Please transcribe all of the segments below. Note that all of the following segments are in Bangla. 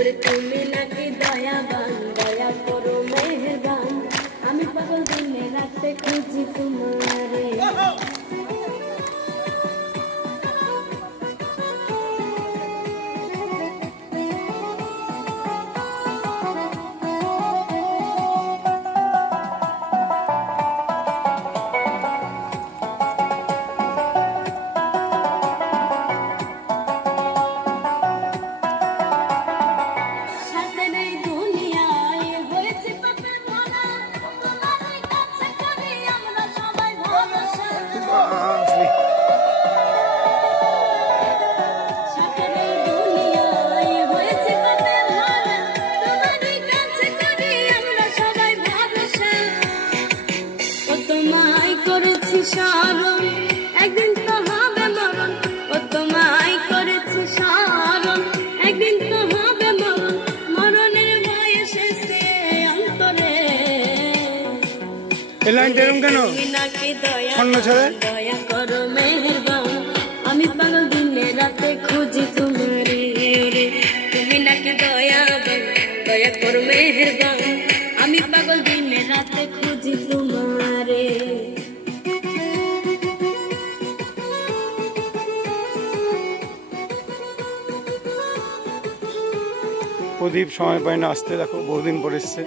ওরে তুমি নাকি দয়াবান, দয়া করো মেহেরবান, আমি পাগল দিনে রাতে খুঁজি তোমারে। একদিন তো হবে মরণ, ও তোমায় করেছি স্মরণ, একদিন তো হবে মরণ, মরণের ভয় এসেছে অন্তরে। তুমি নাকি দয়া করো মেহেরবান, আমি পাগল দিনে রাতে খুঁজি তোমারে। তুমি নাকি দয়াবান, দয়া করো মেহেরবান, আমি পাগল দিনে রাতে খুঁজি তোমারে। প্রদীপ সময় পায় না আসতে, দেখো বহুদিন পর এসছে।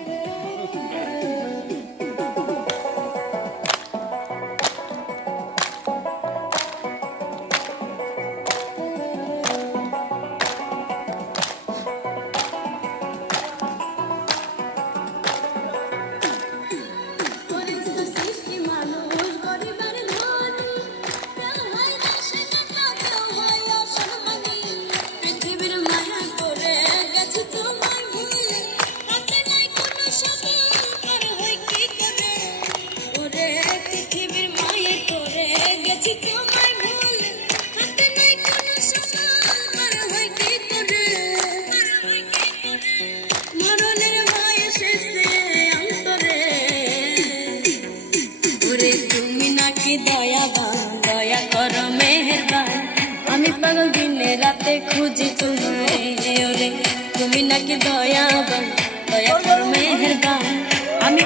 দয়া করো মেহেরবান, আমি পাগল দিনে রাতে খুঁজি তোমারে। তুমি নাকি দয়াবান, দয়া করো মেহেরবান, আমি